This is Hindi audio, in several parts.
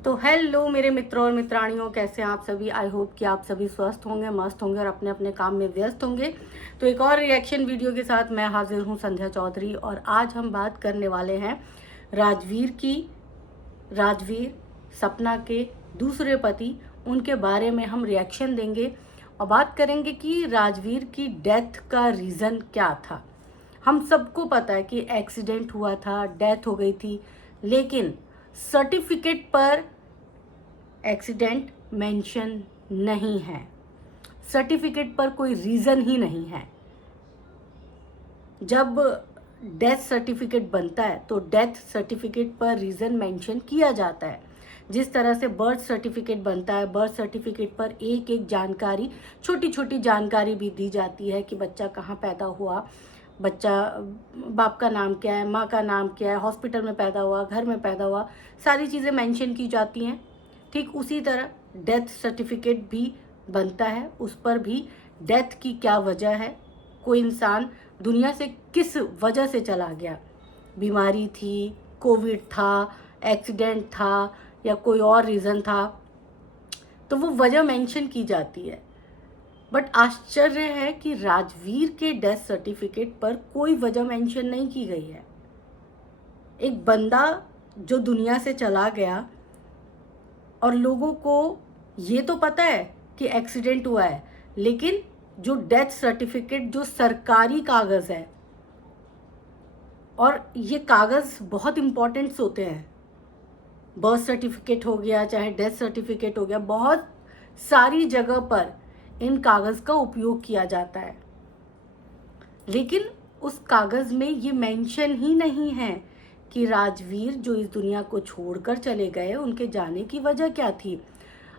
तो हेलो मेरे मित्रों और मित्राणियों, कैसे हैं आप सभी। आई होप कि आप सभी स्वस्थ होंगे, मस्त होंगे और अपने अपने काम में व्यस्त होंगे। तो एक और रिएक्शन वीडियो के साथ मैं हाजिर हूं, संध्या चौधरी। और आज हम बात करने वाले हैं राजवीर की। राजवीर सपना के दूसरे पति, उनके बारे में हम रिएक्शन देंगे और बात करेंगे कि राजवीर की डेथ का रीज़न क्या था। हम सबको पता है कि एक्सीडेंट हुआ था, डेथ हो गई थी, लेकिन सर्टिफिकेट पर एक्सीडेंट मेंशन नहीं है। सर्टिफिकेट पर कोई रीज़न ही नहीं है। जब डेथ सर्टिफिकेट बनता है तो डेथ सर्टिफिकेट पर रीज़न मेंशन किया जाता है। जिस तरह से बर्थ सर्टिफिकेट बनता है, बर्थ सर्टिफिकेट पर एक एक जानकारी, छोटी छोटी जानकारी भी दी जाती है कि बच्चा कहाँ पैदा हुआ, बच्चा बाप का नाम क्या है, माँ का नाम क्या है, हॉस्पिटल में पैदा हुआ, घर में पैदा हुआ, सारी चीज़ें मेंशन की जाती हैं। ठीक उसी तरह डेथ सर्टिफिकेट भी बनता है, उस पर भी डेथ की क्या वजह है, कोई इंसान दुनिया से किस वजह से चला गया, बीमारी थी, कोविड था, एक्सीडेंट था या कोई और रीज़न था, तो वो वजह मेंशन की जाती है। बट आश्चर्य है कि राजवीर के डेथ सर्टिफिकेट पर कोई वजह मेंशन नहीं की गई है। एक बंदा जो दुनिया से चला गया और लोगों को ये तो पता है कि एक्सीडेंट हुआ है, लेकिन जो डेथ सर्टिफिकेट, जो सरकारी कागज़ है, और ये कागज़ बहुत इम्पोर्टेंट्स होते हैं। बर्थ सर्टिफिकेट हो गया, चाहे डेथ सर्टिफिकेट हो गया, बहुत सारी जगह पर इन कागज़ का उपयोग किया जाता है, लेकिन उस कागज़ में ये मेंशन ही नहीं है कि राजवीर जो इस दुनिया को छोड़कर चले गए, उनके जाने की वजह क्या थी।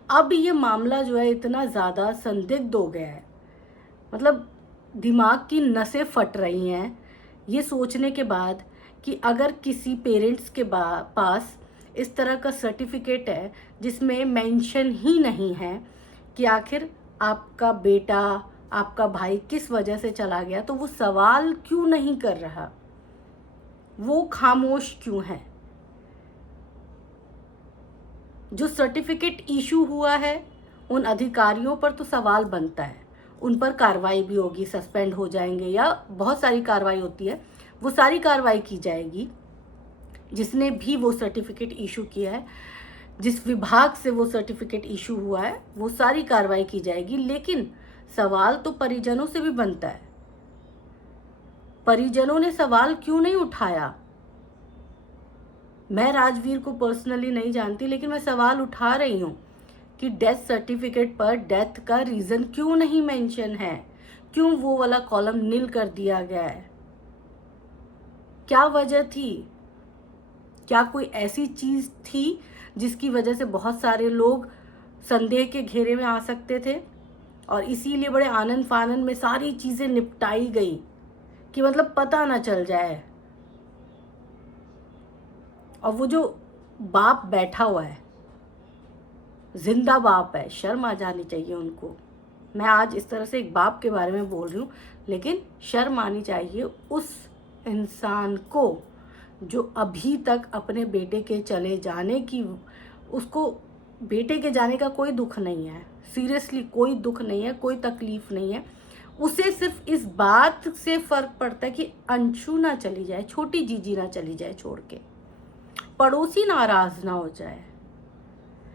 अब ये मामला जो है इतना ज़्यादा संदिग्ध हो गया है, मतलब दिमाग की नसें फट रही हैं ये सोचने के बाद कि अगर किसी पेरेंट्स के पास इस तरह का सर्टिफिकेट है जिसमें मेंशन ही नहीं है कि आखिर आपका बेटा, आपका भाई किस वजह से चला गया, तो वो सवाल क्यों नहीं कर रहा, वो खामोश क्यों है। जो सर्टिफिकेट इशू हुआ है उन अधिकारियों पर तो सवाल बनता है, उन पर कार्रवाई भी होगी, सस्पेंड हो जाएंगे या बहुत सारी कार्रवाई होती है, वो सारी कार्रवाई की जाएगी। जिसने भी वो सर्टिफिकेट इशू किया है, जिस विभाग से वो सर्टिफिकेट इशू हुआ है, वो सारी कार्रवाई की जाएगी। लेकिन सवाल तो परिजनों से भी बनता है। परिजनों ने सवाल क्यों नहीं उठाया। मैं राजवीर को पर्सनली नहीं जानती, लेकिन मैं सवाल उठा रही हूँ कि डेथ सर्टिफिकेट पर डेथ का रीज़न क्यों नहीं मेंशन है, क्यों वो वाला कॉलम नील कर दिया गया है, क्या वजह थी। क्या कोई ऐसी चीज़ थी जिसकी वजह से बहुत सारे लोग संदेह के घेरे में आ सकते थे और इसीलिए बड़े आनंद फानन में सारी चीज़ें निपटाई गई कि मतलब पता ना चल जाए। और वो जो बाप बैठा हुआ है, जिंदा बाप है, शर्म आ जानी चाहिए उनको। मैं आज इस तरह से एक बाप के बारे में बोल रही हूँ, लेकिन शर्म आनी चाहिए उस इंसान को जो अभी तक अपने बेटे के चले जाने की, उसको बेटे के जाने का कोई दुख नहीं है, सीरियसली कोई दुख नहीं है, कोई तकलीफ नहीं है। उसे सिर्फ इस बात से फर्क पड़ता है कि अंशु ना चली जाए, छोटी जीजी ना चली जाए छोड़ के, पड़ोसी नाराज ना हो जाए,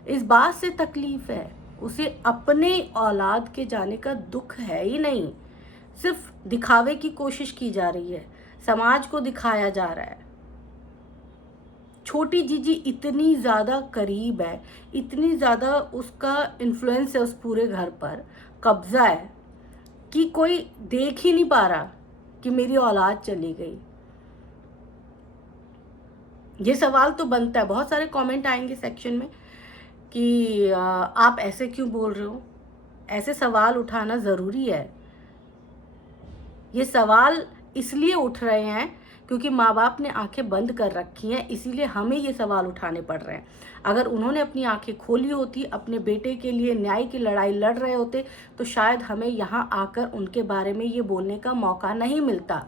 इस बात से तकलीफ है। उसे अपने औलाद के जाने का दुख है ही नहीं, सिर्फ दिखावे की कोशिश की जा रही है, समाज को दिखाया जा रहा है। छोटी जीजी इतनी ज़्यादा करीब है, इतनी ज़्यादा उसका इन्फ्लुएंस है उस पूरे घर पर, कब्जा है, कि कोई देख ही नहीं पा रहा कि मेरी औलाद चली गई। ये सवाल तो बनता है, बहुत सारे कमेंट आएंगे सेक्शन में कि आप ऐसे क्यों बोल रहे हो। ऐसे सवाल उठाना ज़रूरी है। ये सवाल इसलिए उठ रहे हैं क्योंकि माँ बाप ने आंखें बंद कर रखी हैं, इसीलिए हमें ये सवाल उठाने पड़ रहे हैं। अगर उन्होंने अपनी आंखें खोली होती, अपने बेटे के लिए न्याय की लड़ाई लड़ रहे होते, तो शायद हमें यहाँ आकर उनके बारे में ये बोलने का मौका नहीं मिलता।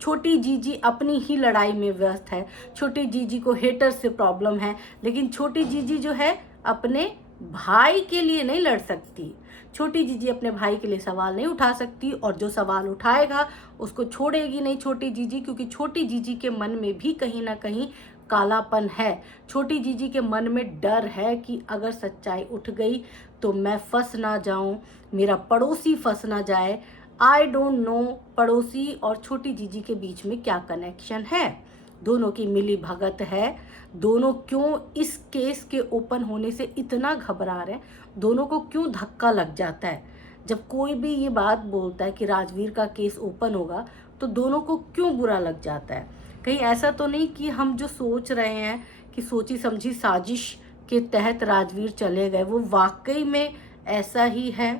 छोटी जीजी अपनी ही लड़ाई में व्यस्त है, छोटी जीजी को हेटर से प्रॉब्लम है, लेकिन छोटी जीजी जो है अपने भाई के लिए नहीं लड़ सकती। छोटी जीजी अपने भाई के लिए सवाल नहीं उठा सकती, और जो सवाल उठाएगा उसको छोड़ेगी नहीं छोटी जीजी, क्योंकि छोटी जीजी के मन में भी कहीं ना कहीं कालापन है। छोटी जीजी के मन में डर है कि अगर सच्चाई उठ गई तो मैं फंस ना जाऊं, मेरा पड़ोसी फंस ना जाए। आई डोंट नो पड़ोसी और छोटी जीजी के बीच में क्या कनेक्शन है, दोनों की मिली भगत है, दोनों क्यों इस केस के ओपन होने से इतना घबरा रहे हैं, दोनों को क्यों धक्का लग जाता है। जब कोई भी ये बात बोलता है कि राजवीर का केस ओपन होगा तो दोनों को क्यों बुरा लग जाता है। कहीं ऐसा तो नहीं कि हम जो सोच रहे हैं कि सोची समझी साजिश के तहत राजवीर चले गए, वो वाकई में ऐसा ही है।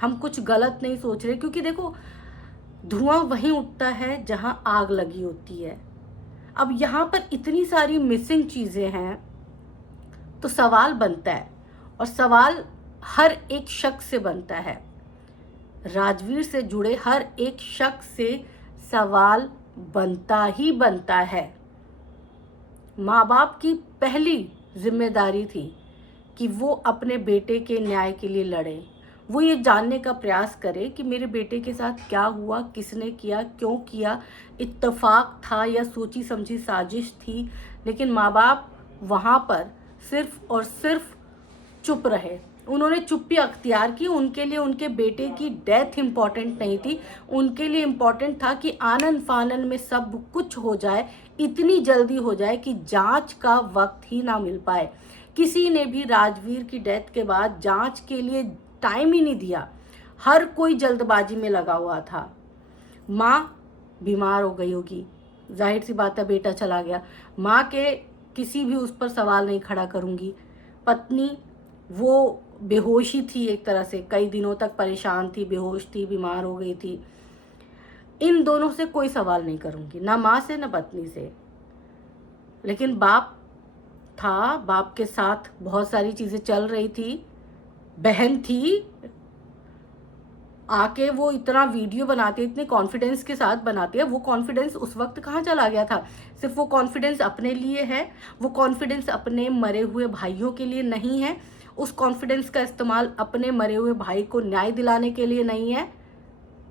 हम कुछ गलत नहीं सोच रहे, क्योंकि देखो धुआं वहीं उठता है जहां आग लगी होती है। अब यहाँ पर इतनी सारी मिसिंग चीजें हैं तो सवाल बनता है, और सवाल हर एक शख्स से बनता है। राजवीर से जुड़े हर एक शख्स से सवाल बनता ही बनता है। माँ बाप की पहली जिम्मेदारी थी कि वो अपने बेटे के न्याय के लिए लड़े, वो ये जानने का प्रयास करे कि मेरे बेटे के साथ क्या हुआ, किसने किया, क्यों किया, इत्तेफाक था या सोची समझी साजिश थी। लेकिन माँ बाप वहाँ पर सिर्फ और सिर्फ चुप रहे, उन्होंने चुप्पी अख्तियार की। उनके लिए उनके बेटे की डेथ इम्पॉर्टेंट नहीं थी, उनके लिए इम्पॉर्टेंट था कि आनन फानन में सब कुछ हो जाए, इतनी जल्दी हो जाए कि जांच का वक्त ही ना मिल पाए। किसी ने भी राजवीर की डेथ के बाद जांच के लिए टाइम ही नहीं दिया, हर कोई जल्दबाजी में लगा हुआ था। माँ बीमार हो गई होगी, जाहिर सी बात है बेटा चला गया, माँ के किसी भी उस पर सवाल नहीं खड़ा करूँगी। पत्नी वो बेहोशी थी, एक तरह से कई दिनों तक परेशान थी, बेहोश थी, बीमार हो गई थी। इन दोनों से कोई सवाल नहीं करूँगी, ना माँ से ना पत्नी से। लेकिन बाप था, बाप के साथ बहुत सारी चीज़ें चल रही थी, बहन थी, आके वो इतना वीडियो बनाती है, इतने कॉन्फिडेंस के साथ बनाती है। वो कॉन्फिडेंस उस वक्त कहाँ चला गया था। सिर्फ वो कॉन्फिडेंस अपने लिए है, वो कॉन्फिडेंस अपने मरे हुए भाइयों के लिए नहीं है, उस कॉन्फिडेंस का इस्तेमाल अपने मरे हुए भाई को न्याय दिलाने के लिए नहीं है।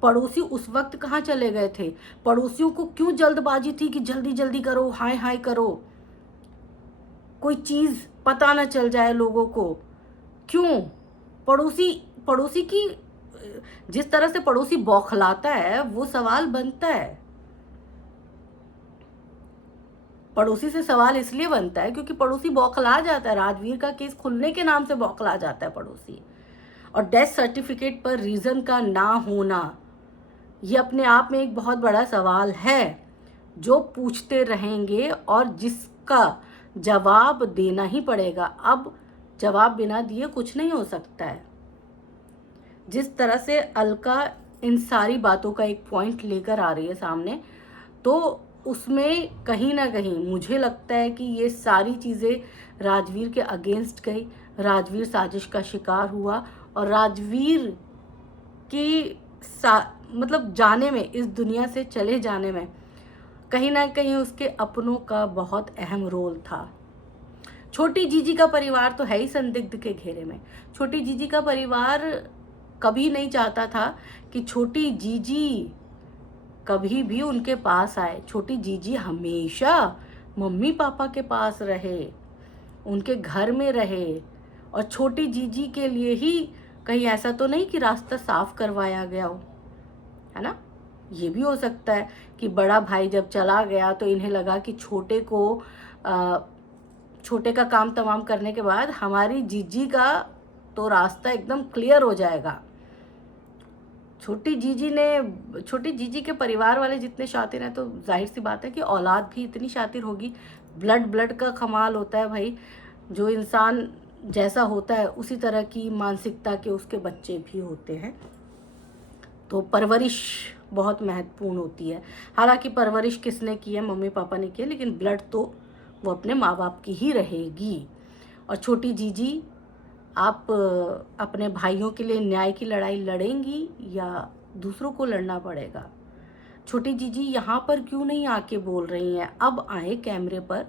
पड़ोसी उस वक्त कहाँ चले गए थे, पड़ोसियों को क्यों जल्दबाजी थी कि जल्दी जल्दी करो, हाय हाय करो, कोई चीज पता ना चल जाए लोगों को। क्यों पड़ोसी की जिस तरह से पड़ोसी बौखलाता है वो सवाल बनता है। पड़ोसी से सवाल इसलिए बनता है क्योंकि पड़ोसी बौखला जाता है। राजवीर का केस खुलने के नाम से बौखला जाता है पड़ोसी। और डेथ सर्टिफिकेट पर रीजन का ना होना ये अपने आप में एक बहुत बड़ा सवाल है जो पूछते रहेंगे और जिसका जवाब देना ही पड़ेगा। अब जवाब बिना दिए कुछ नहीं हो सकता है। जिस तरह से अलका इन सारी बातों का एक पॉइंट लेकर आ रही है सामने, तो उसमें कहीं ना कहीं मुझे लगता है कि ये सारी चीज़ें राजवीर के अगेंस्ट गई, राजवीर साजिश का शिकार हुआ, और राजवीर की मतलब जाने में, इस दुनिया से चले जाने में कहीं ना कहीं उसके अपनों का बहुत अहम रोल था। छोटी जीजी का परिवार तो है ही संदिग्ध के घेरे में। छोटी जीजी का परिवार कभी नहीं चाहता था कि छोटी जीजी कभी भी उनके पास आए। छोटी जीजी हमेशा मम्मी पापा के पास रहे, उनके घर में रहे, और छोटी जीजी के लिए ही कहीं ऐसा तो नहीं कि रास्ता साफ करवाया गया हो, है ना। ये भी हो सकता है कि बड़ा भाई जब चला गया तो इन्हें लगा कि छोटे का काम तमाम करने के बाद हमारी जीजी का तो रास्ता एकदम क्लियर हो जाएगा। छोटी जीजी के परिवार वाले जितने शातिर हैं तो जाहिर सी बात है कि औलाद भी इतनी शातिर होगी। ब्लड का कमाल होता है भाई, जो इंसान जैसा होता है उसी तरह की मानसिकता के उसके बच्चे भी होते हैं। तो परवरिश बहुत महत्वपूर्ण होती है। हालांकि परवरिश किसने की है, मम्मी पापा ने की है, लेकिन ब्लड तो वो अपने माँ बाप की ही रहेगी। और छोटी जीजी, आप अपने भाइयों के लिए न्याय की लड़ाई लड़ेंगी या दूसरों को लड़ना पड़ेगा। छोटी जीजी यहाँ पर क्यों नहीं आके बोल रही हैं? अब आए कैमरे पर,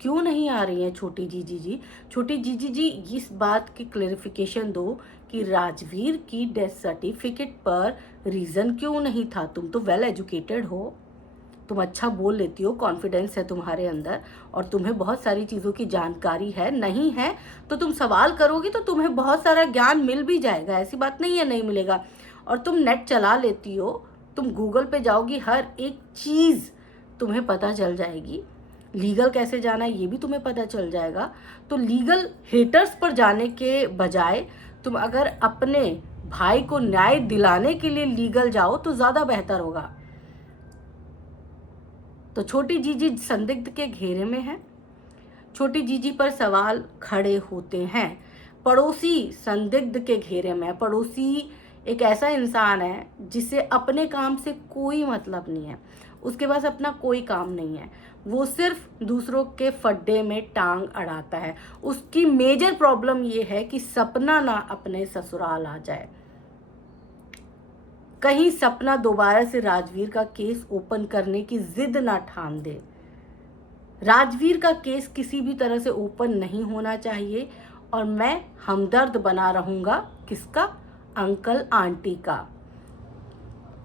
क्यों नहीं आ रही हैं छोटी जीजी जी? छोटी जीजी जी इस बात की क्लेरिफिकेशन दो कि राजवीर की डेथ सर्टिफिकेट पर रीज़न क्यों नहीं था? तुम तो वेल एजुकेटेड हो, तुम अच्छा बोल लेती हो, कॉन्फिडेंस है तुम्हारे अंदर और तुम्हें बहुत सारी चीज़ों की जानकारी है। नहीं है तो तुम सवाल करोगी तो तुम्हें बहुत सारा ज्ञान मिल भी जाएगा, ऐसी बात नहीं है नहीं मिलेगा। और तुम नेट चला लेती हो, तुम गूगल पे जाओगी, हर एक चीज़ तुम्हें पता चल जाएगी। लीगल कैसे जाना है ये भी तुम्हें पता चल जाएगा। तो लीगल हेटर्स पर जाने के बजाय तुम अगर अपने भाई को न्याय दिलाने के लिए लीगल जाओ तो ज़्यादा बेहतर होगा। तो छोटी जीजी संदिग्ध के घेरे में है, छोटी जीजी पर सवाल खड़े होते हैं। पड़ोसी संदिग्ध के घेरे में है। पड़ोसी एक ऐसा इंसान है जिसे अपने काम से कोई मतलब नहीं है, उसके पास अपना कोई काम नहीं है, वो सिर्फ दूसरों के फड्डे में टांग अड़ाता है। उसकी मेजर प्रॉब्लम ये है कि सपना ना अपने ससुराल आ जाए, कहीं सपना दोबारा से राजवीर का केस ओपन करने की जिद ना ठान दे। राजवीर का केस किसी भी तरह से ओपन नहीं होना चाहिए और मैं हमदर्द बना रहूँगा किसका? अंकल आंटी का।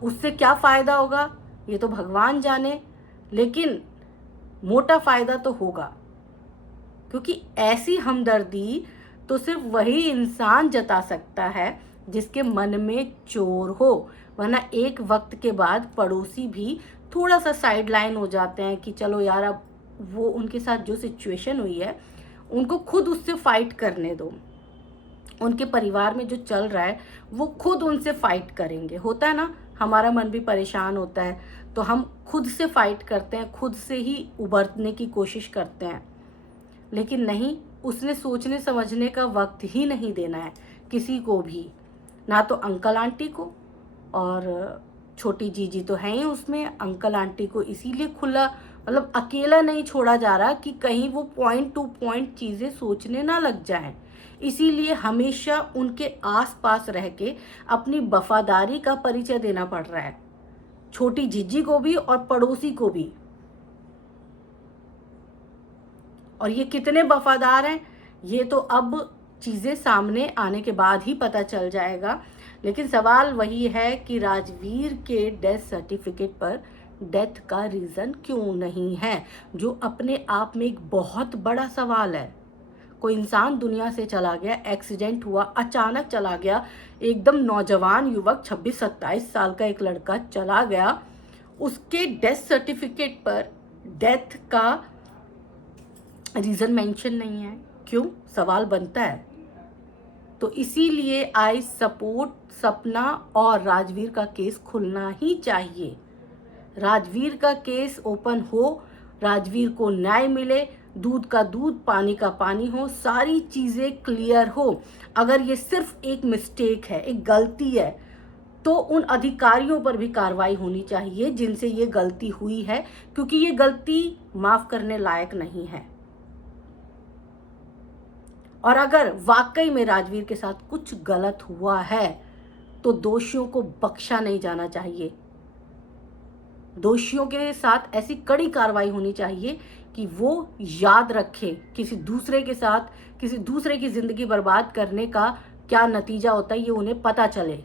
उससे क्या फ़ायदा होगा ये तो भगवान जाने, लेकिन मोटा फ़ायदा तो होगा, क्योंकि ऐसी हमदर्दी तो सिर्फ वही इंसान जता सकता है जिसके मन में चोर हो, वरना एक वक्त के बाद पड़ोसी भी थोड़ा सा साइड लाइन हो जाते हैं कि चलो यार अब वो उनके साथ जो सिचुएशन हुई है उनको खुद उससे फाइट करने दो, उनके परिवार में जो चल रहा है वो खुद उनसे फाइट करेंगे। होता है ना, हमारा मन भी परेशान होता है तो हम खुद से फाइट करते हैं, खुद से ही उबरने की कोशिश करते हैं। लेकिन नहीं, उसने सोचने समझने का वक्त ही नहीं देना है किसी को भी, ना तो अंकल आंटी को, और छोटी जीजी तो है ही उसमें। अंकल आंटी को इसीलिए खुला मतलब अकेला नहीं छोड़ा जा रहा कि कहीं वो पॉइंट टू पॉइंट चीज़ें सोचने ना लग जाएं। इसीलिए हमेशा उनके आसपास रह के अपनी वफादारी का परिचय देना पड़ रहा है, छोटी जीजी को भी और पड़ोसी को भी। और ये कितने वफादार हैं ये तो अब चीज़ें सामने आने के बाद ही पता चल जाएगा। लेकिन सवाल वही है कि राजवीर के डेथ सर्टिफिकेट पर डेथ का रीज़न क्यों नहीं है, जो अपने आप में एक बहुत बड़ा सवाल है। कोई इंसान दुनिया से चला गया, एक्सीडेंट हुआ, अचानक चला गया, एकदम नौजवान युवक 26-27 साल का एक लड़का चला गया, उसके डेथ सर्टिफिकेट पर डेथ का रीज़न मेंशन नहीं है, क्यों? सवाल बनता है। तो इसीलिए आई सपोर्ट सपना और राजवीर का केस खुलना ही चाहिए। राजवीर का केस ओपन हो, राजवीर को न्याय मिले, दूध का दूध पानी का पानी हो, सारी चीज़ें क्लियर हो। अगर ये सिर्फ एक मिस्टेक है, एक गलती है, तो उन अधिकारियों पर भी कार्रवाई होनी चाहिए जिनसे ये गलती हुई है, क्योंकि ये गलती माफ़ करने लायक नहीं है। और अगर वाकई में राजवीर के साथ कुछ गलत हुआ है तो दोषियों को बख्शा नहीं जाना चाहिए। दोषियों के साथ ऐसी कड़ी कार्रवाई होनी चाहिए कि वो याद रखे किसी दूसरे के साथ, किसी दूसरे की ज़िंदगी बर्बाद करने का क्या नतीजा होता है ये उन्हें पता चले।